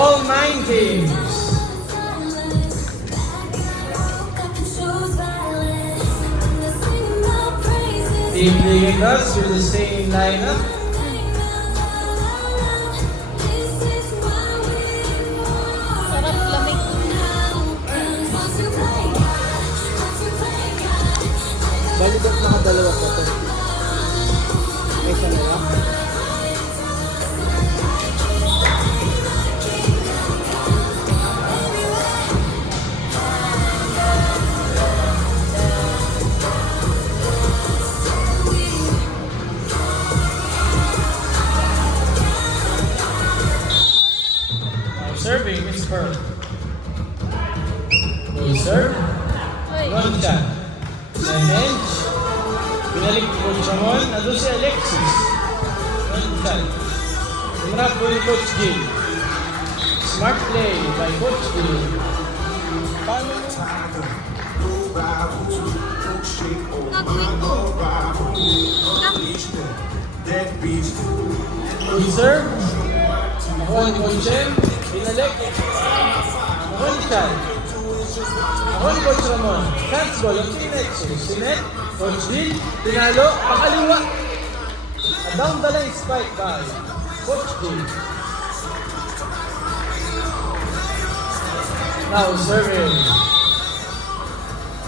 All 9 games. Team Ligas with the same lineup. Sarap lamig. Balibot nakadalawa pa to. May isa na lang. Now serving is Pearl. Full serve. Ay, One shot. Edge. Pinalik ni Coach Ramon. Nandun si Alexis. One shot. Umarap po ni Coach Gil. Smart play by Coach Gil. Paano mo? Full serve. Nakuha ni Coach Em. Pinalik. One shot. Nakuha ni Coach Ramon. Chance goal ang Team Nexus. Sinet. Coach Gil. Pinalo. Pakaliwa. A down the line spike by Coach Gil. Now serving.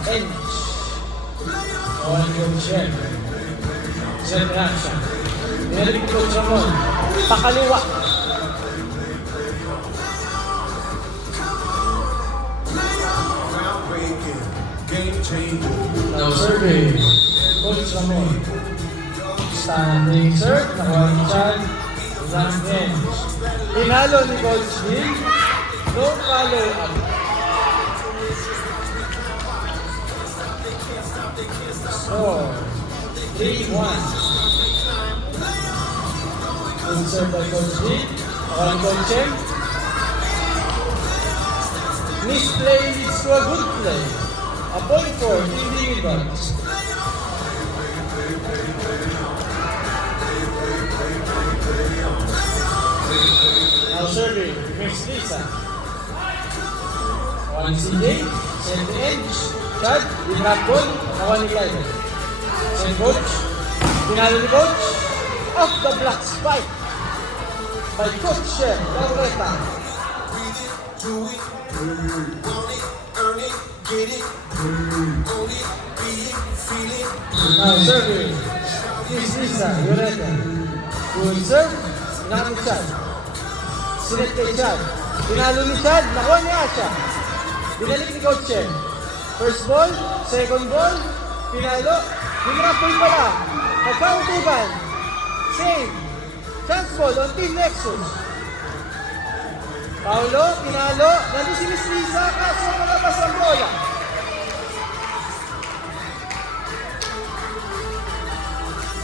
Bench. Nakuha ni Coach Em. Set lang siya. Pinalik ni Coach Ramon. Pakaliwa. Now serving. Coach Ramon. Standing serve. Nakuha ni Chad. Isang bench. Pinalo ni Coach Gil. No follow up. Score. 3-1. Good serve by Coach Gil. Nakuha ni Coach Em. Misplay leads to a good play. A point for Team Ligas. Now serving, Miss Lisa. One CJ, send the edge. Chad, dinrap ball, nakuha ni Clyde. Send Coach, pinalo ni Coach. Off the block spike by Coach Shem Laureta. Now serving, Miss Lisa, Laureta. Good serve, pinalo ni Chad. Sinet kay Chad. Pinalo ni Chad, nakuha ni Asha. Binalik ni Coach Chen. First ball, second ball, pinalo. Dinrap ball pala. Nagkauntiban. Save. Chance ball on Team Nexus. Paulo, pinalo. Nandun si Miss Lisa, kaso malabas ang bola.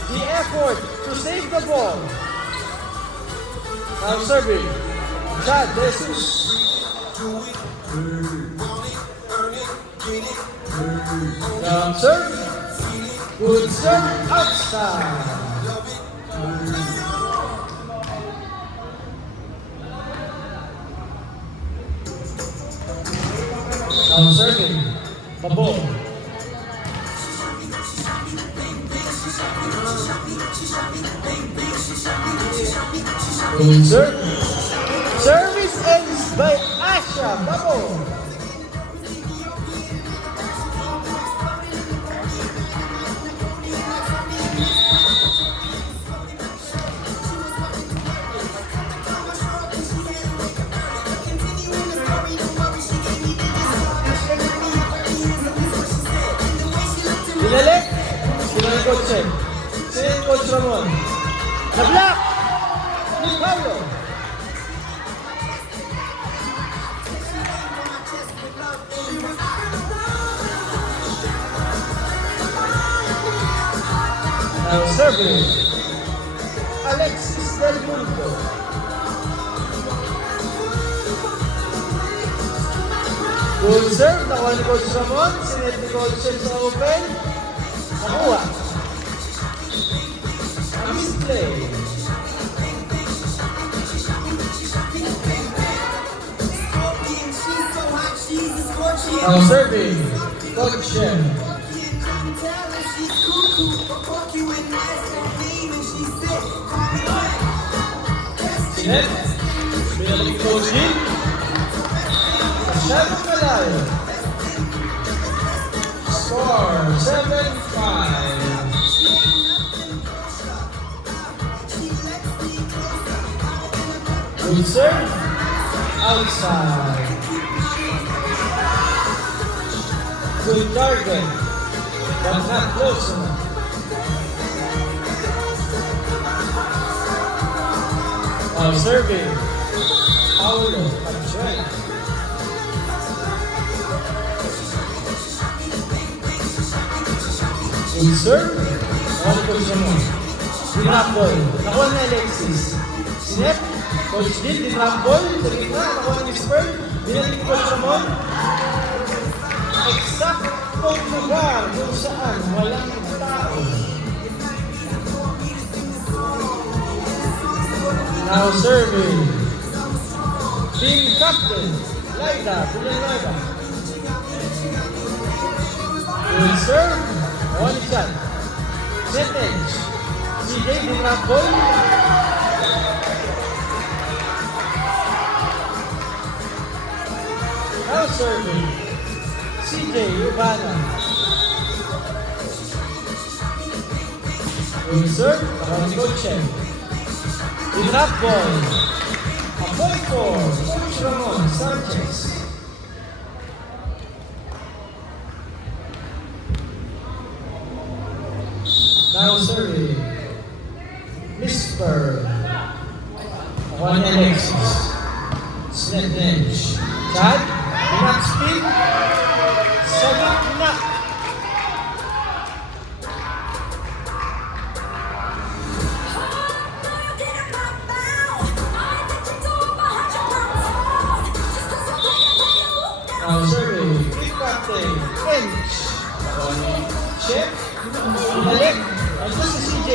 The effort to save the ball. Now serving. Chad, Jesus. Now serve. Good serve. Outside. Now serving. Pabor. Good serve. Service ends by Asha Pabor. Binalik. Binalik Coach Chen. Sinit Coach Ramon. Na-block. Ni Paulo. Now serving. Alexis Del Mundo. Good serve. Nakuha ni Coach Ramon. Sinit ni Coach Chen sa open. Nakuha. Misplay. Now serving, Coach Shem. Sinet, pinalik Coach Hill. Masyadong malayo. Score, 7-5. Good serve, outside. Good target, but not close enough. Now serving, Paulo Pachuel. Good serve, Paulo Pachuel. Dinrap ball, nakuha na Alexis. Snap, Coach Dill, dinrap ball, sa gitna, nakuha ni Spur. Binalik ni Coach Ramon. Eksaktong lugar kung saan walang tao. Now serving, team captain, Laida, Villanueva. Good serve, one shot. Net edge, CJ dinrap ball. Now serving, CJ Urbana. Good serve, around Coach Shem. Dinrap ball. A point for Coach Ramon Sanchez. Now serving, Mr. Juan Alexis. Snap bench. Chad, dinrap speed. Sagot na. Now serving, team captain, bench. Chef, balik. Ito si CJ.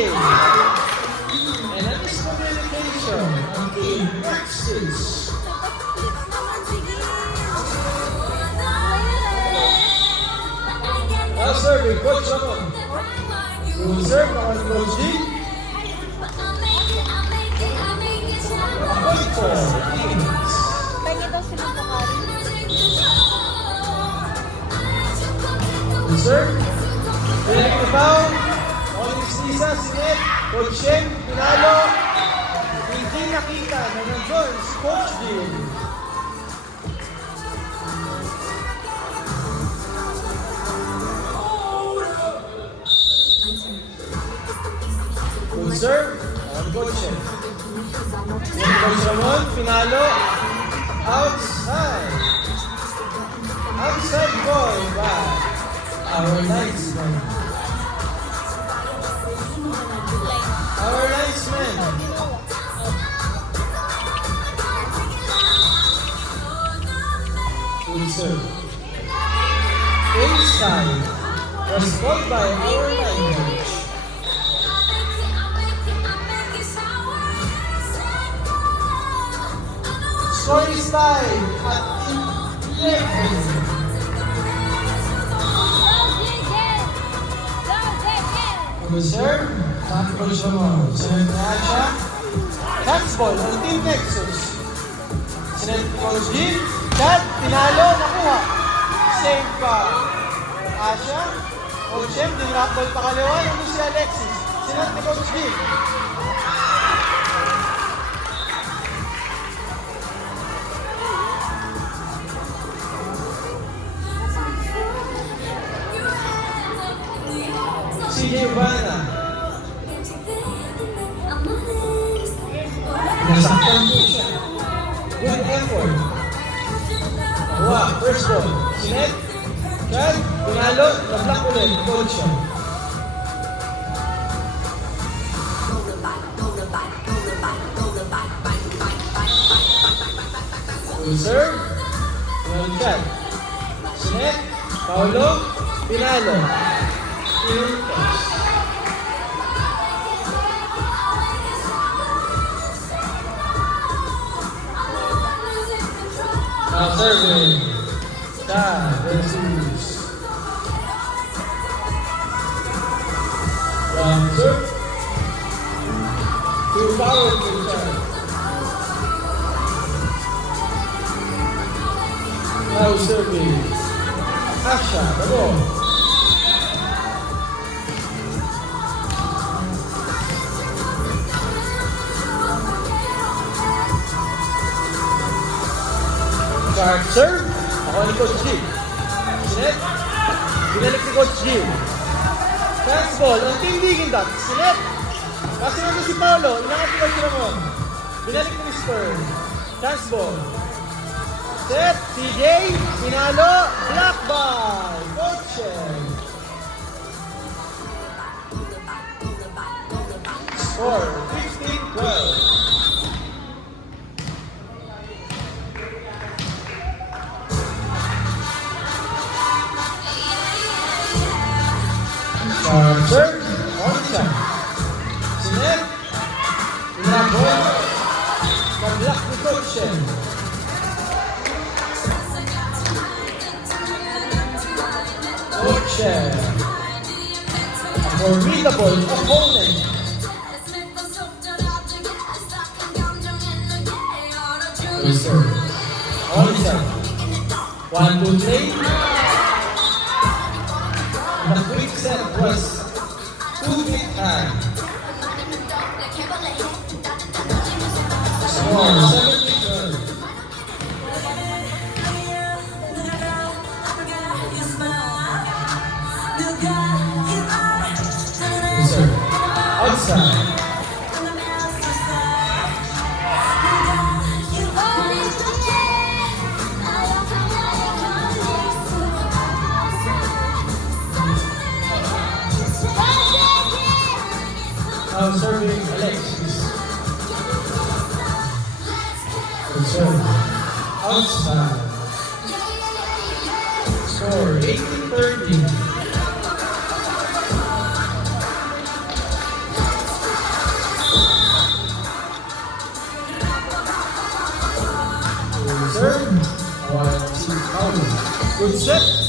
And a miscommunication on team Texas. Now serving, Coach Ramon. Good serve, naman Coach D. A point for teams. Pengen daw sila Bakari. Good serve. Pinalik na foul. Olis Lisa, Sinet, Coach Shem, pinalo. Hindi nakita na nandun si Coach D. Good serve, on Coach Shem. Coach Ramon, pinalo. Outside. Outside ball by our linesman. Our linesman. Good serve. Inside. Was called by our linesman. Scoring time at 11. Good serve. Top Coach Ramon. Sinet na siya. Handsball on Team Nexus. Sinet Coach G. Chad, pinalo, nakuha. Save pa. Asha. Coach Shem, dinrap ball pa kaliwa. Nandun si Alexis. Sinet ni Coach G. CJ Urbana. Nasaktan po siya. Good effort. Nakuha, first ball. Sinet. Chad, pinalo, na-block ulit. Coach siya. Good serve. Pinalo Chad. Sinet. Paulo. Pinalo. Now serving. Chad versus one serve. Two powerful Chad. Now serving Asha, the ball. Sharp serve. Ako ni Coach G. Sinet. Binalik ni Coach G. Chance ball. Ang tindigin dat. Sinet. Kasi naman si Paolo. Inangat ni Coach Ramon. Binalik ni Mr. Chance ball. Set. CJ. Pinalo. Block by Coach. Score. 15-12. Serve, on siya. Sinet. Inabot. Pag-block ni Coach. Coach. A formidable opponent. Serve. On siya. 1, 2, 3. The quick set was too big time. Score 17-12. Reserve. Outside. Now serving Alexis. Reserve. Outside. Score 18-13. Reserve. 1-2 out. Good set.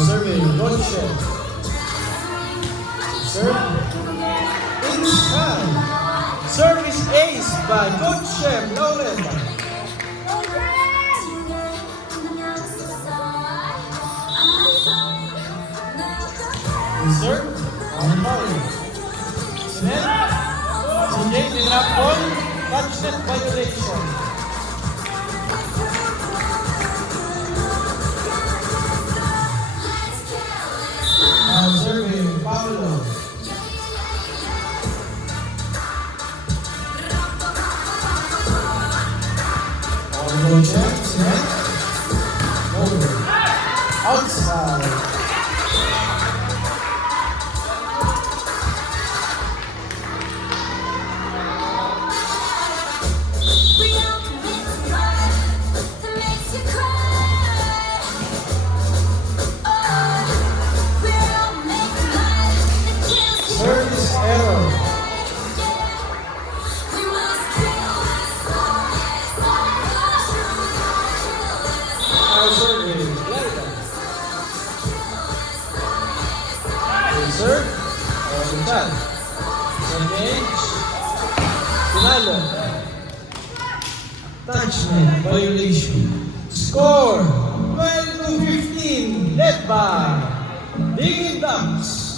Serving Coach. Serve. Inside. Service ace by Coach Lauren. Serve. On foul. Sinet. CJ dinrap on. Touch net violation. Now serving Paolo. On check, Sinet. Over. Outside. Service error. Now serving Glayda. Reserve. On time. Engage. Pinalo. Touchman violation. Score 12-15. Led by Digging Ducks.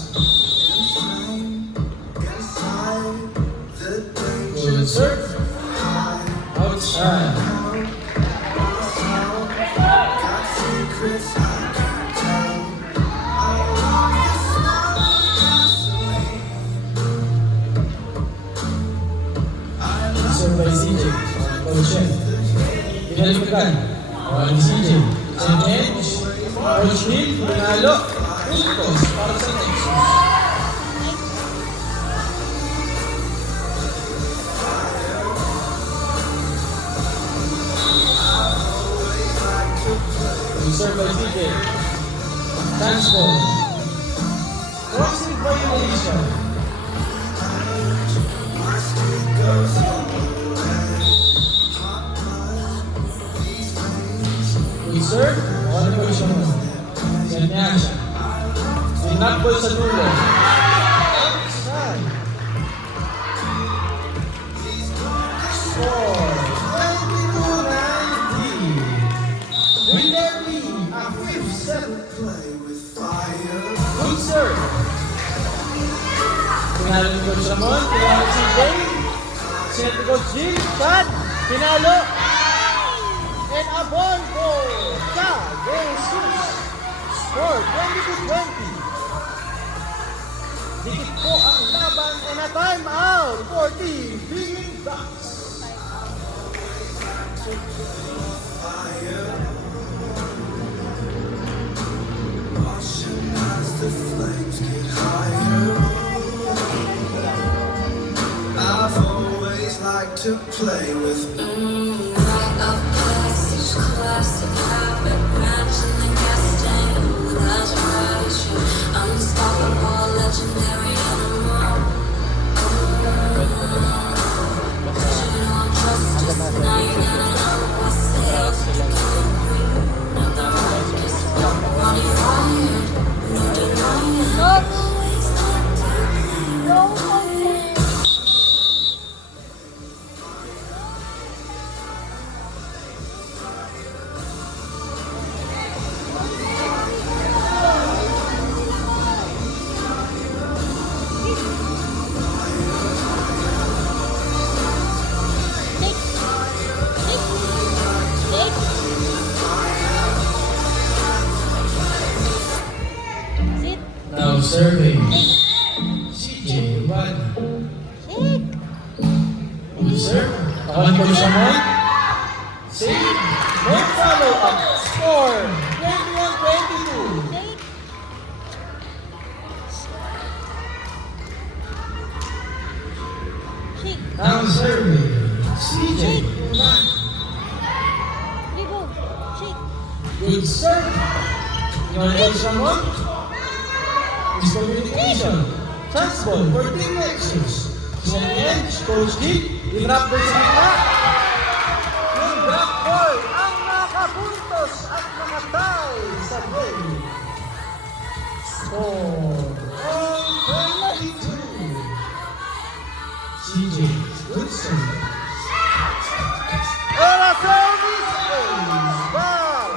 Good serve. Outside. Serve by CJ. Coach. Pinalipagan. Awal CJ. Send edge. Coach Hill. Pinalo. Puntos para sa next. Serve by CJ. Chance ball. Crossing violation. Good serve. One violation mo. Yan yan siya. Sinakbol sa dulo. Saan? Score. 22-19. Will there be a fifth set? Good serve. Pinalo ni Coach Ramon, pinalo si Jay, sinet ni Coach Jill, shot, pinalo, and a ball goal, Cha Jesus, score 22-20. Dikit po ang laban and a time out for the Big Ducks. I've always liked to play with Rite of passage, classic habit, imagining guessing that's right. Unstoppable, legendary animal. You don't trust just now you gotta know what's safe. Another one kiss, money wired, no denying. Always like to play. No content. Sit. Now serving CJ Juan. Sit. Good serve. Ako ni Coach Ramon. Save. No follow up. Score 21-22. Sit. Shake. Now serving CJ Juan. Dribble. Shake. Good serve. Your Coach Ramon. Miscommunication. Chance ball for Team Nexus. Sinend, Coach G. Inrap ball sa gitna. Yung drop ball ang nakapuntos at namatay sa game. Score. On 22. CJ. Good serve. Era service ace by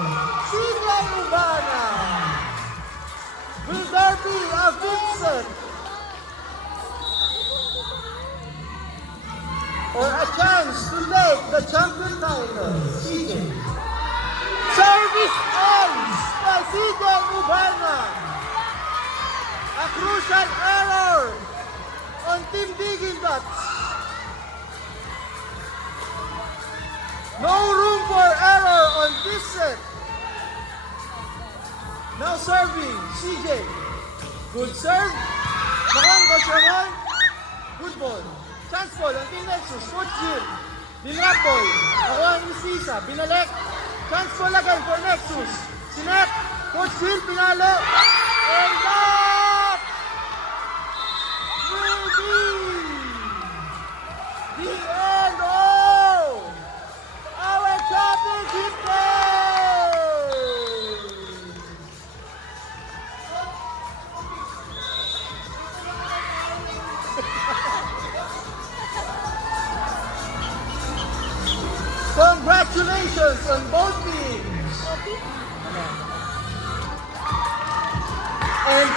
CJ Ubana. Will there be a Vincent? Or a chance to take the champion title? CJ. Service ace by CJ Ubana. A crucial error on Team Digging Dots. No room for error on this set. Now serving, CJ. Good serve. Nakang Coach Ramon. Good ball. Chance ball ang Team Nexus. Coach Jim. Dinrap ball. Nakuha ni Sisa. Binalik. Chance ball again for Nexus. Sinet. Coach Jim. Pinalo. And that will be the end of our championship game. Congratulations on both teams. And